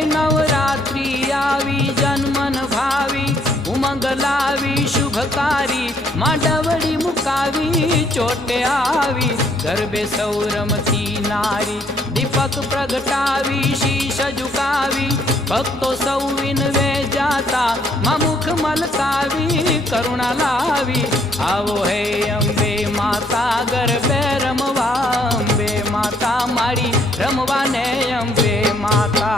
नवरात्रि आवी जन्मन भावी उमंग लावी शुभकारी मां डवड़ी मुकावी चोटे आवी गरबे सौरमती नारी दीपक प्रगटावी शीश झुकावी भक्तो सौ विनवे जाता मां मुख मलकावी करुणा लावी आवो है अंबे माता गरबे रमवा अंबे माता मारी रमवा ने अंबे माता।